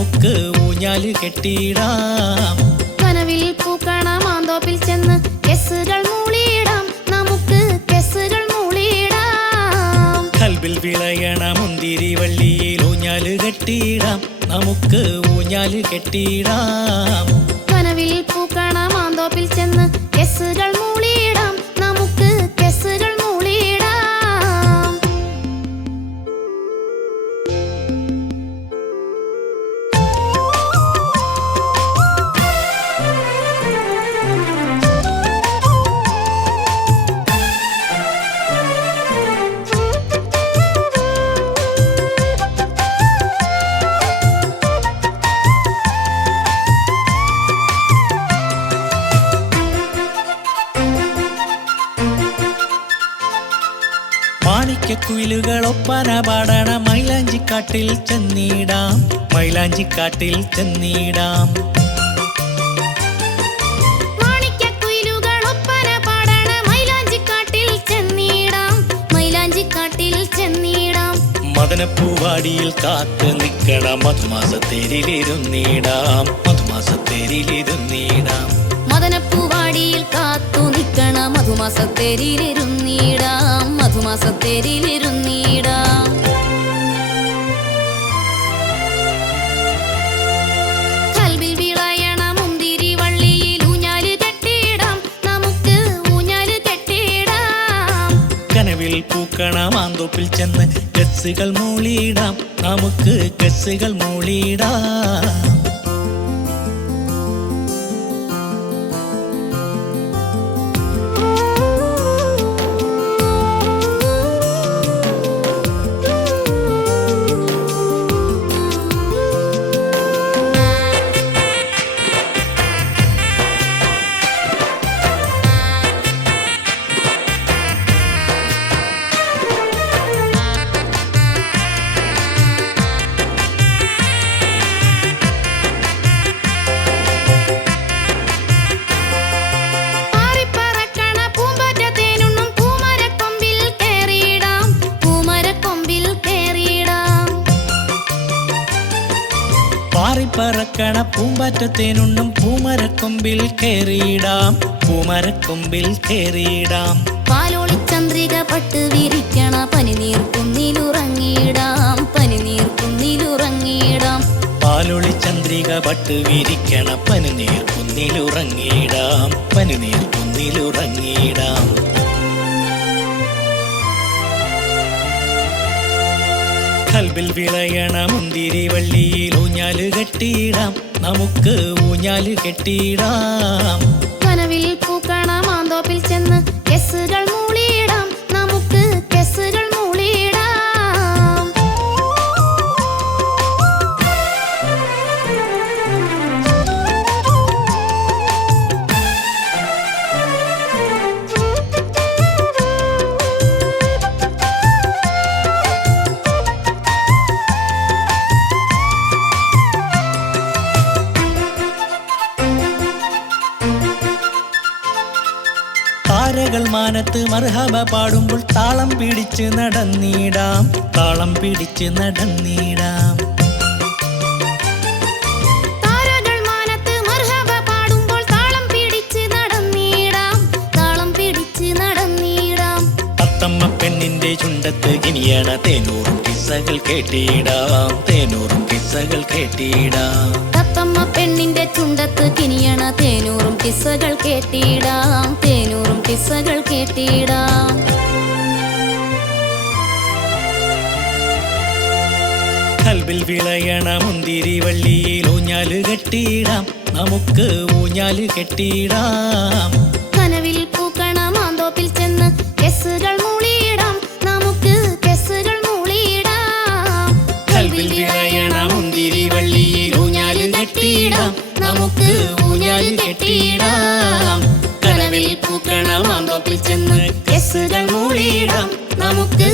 നമുക്ക് ഊഞ്ഞാല് കെട്ടിയിടാം. കനവിൽ പൂക്കണ മാന്തോപ്പിൽ ചെന്ന് കെസ്സുകൾ മൂളിയിടാം, നമുക്ക് കെസ്സുകൾ മൂളിയിടാം. കൽബിൽ വിളയണ മുന്തിരി വള്ളിയിൽ ഊഞ്ഞാല് കെട്ടിയിടാം, നമുക്ക് ഊഞ്ഞാല് കെട്ടിയിടാം. കനവിൽ പൂക്കണ മാന്തോപ്പിൽ ചെന്ന് കെസ്സുകൾ മൂളിയിടാം, നമുക്ക് കെസ്സുകൾ മൂളിയിടാം. മാണിക്യക്കുയിലുകൾ ഒപ്പന പാടണ മൈലാഞ്ചിക്കാട്ടിൽ ചെന്നിടാം, മൈലാഞ്ചിക്കാട്ടിൽ ചെന്നിടാം. മാണിക്യക്കുയിലുകൾ ഒപ്പന പാടണ മൈലാഞ്ചിക്കാട്ടിൽ ചെന്നിടാം, മൈലാഞ്ചിക്കാട്ടിൽ ചെന്നിടാം. മദനപ്പൂവാടിയിൽ കാത്തു നിൽക്കണ മധുമാസത്തേരിലിരുന്നിടാം, മധുമാസത്തേരിലിരുന്നിടാം. മദനപ്പൂവാടിയിൽ കാത്തു നിൽക്കണ മധുമാസത്തേരിലിരുന്നിടാം, മധുമാസത്തേരിലിരുന്നിടാം. കൽബിൽ വിളയണ മുന്തിരി വള്ളിയിൽ ഊഞ്ഞാല് കെട്ടിയിടാം, നമുക്ക് ഊഞ്ഞാല് കെട്ടിയിടാം. കനവിൽ പൂക്കണ മാന്തോപ്പിൽ ചെന്ന് കെസ്സുകൾ മൂളിയിടാം, നമുക്ക് കെസ്സുകൾ മൂളിയിടാം. പാറിപ്പറക്കണ പൂമ്പാറ്റത്തേനുണ്ണും പൂമരക്കൊമ്പിൽ കയറിയിടാം, പൂമരക്കൊമ്പിൽ കയറിയിടാം. പാലോളി ചന്ദ്രിക പട്ട് വിരിക്കണ പനിനീർ കുന്നിലുറങ്ങിയിടാം, പനിനീർ കുന്നിലുറങ്ങിയിടാം. പാലൊളി ചന്ദ്രിക പട്ട് വിരിക്കണ പനിനീർ കുന്നിലുറങ്ങിയിടാം, പനിനീർ കുന്നിലുറങ്ങിയിടാം. കൽബിൽ വിളയണ മുന്തിരി വള്ളിയിൽ ഊഞ്ഞാല് കെട്ടിയിടാം, നമുക്ക് ഊഞ്ഞാല് കെട്ടിയിടാം. കനവിൽ പൂക്കണ മാന്തോപ്പിൽ ചെന്ന് കെസ്സുകൾ മൂളിയിടാം, നമുക്ക് കെസ്സുകൾ മൂളിയിടാം. താരകൾ മാനത്ത് മർഹബ പാടുമ്പോൾ താളം പിടിച്ച് നടന്നിടാം, താളം പിടിച്ച് നടന്നിടാം. താരകൾ മാനത്ത് മർഹബ പാടുമ്പോൾ താളം പിടിച്ച് നടന്നിടാം, താളം പിടിച്ച് നടന്നിടാം. തത്തമ്മ പെണ്ണിന്റെ ചുണ്ടത്ത് കിനിയണ തേനൂറും കിസ്സകൾ കേട്ടിടാം, തേനൂറും കിസ്സകൾ കേട്ടിടാം. തത്തമ്മ പെണ്ണിന്റെ ചുണ്ടത്ത് കിനിയണ തേനൂറും കിസ്സകൾ കേട്ടിടാം, തേനൂറും കിസ്സകൾ കേട്ടിടാം. കൽബിൽ വിളയണ മുന്തിരി വള്ളിയിൽ ഊഞ്ഞാല് കെട്ടിയിടാം, നമുക്ക് ഊഞ്ഞാല് കെട്ടിയിടാം. കനവിൽ പൂക്കണ മാന്തോപ്പിൽ ചെന്ന് കെസ്സുകൾ മൂളിയിടാം, നമുക്ക് കെസ്സുകൾ മൂളിയിടാം. കൽബിൽ വിളയണ മുന്തിരി വള്ളിയിൽ ഊഞ്ഞാല് കെട്ടിയിടാം, നമുക്ക് ഊഞ്ഞാല് കെട്ടിയിടാം. കനവിൽ പൂക്കണ മാന്തോപ്പിൽ ചെന്ന് കെസ്സുകൾ മൂളിയിടാം, നമുക്ക്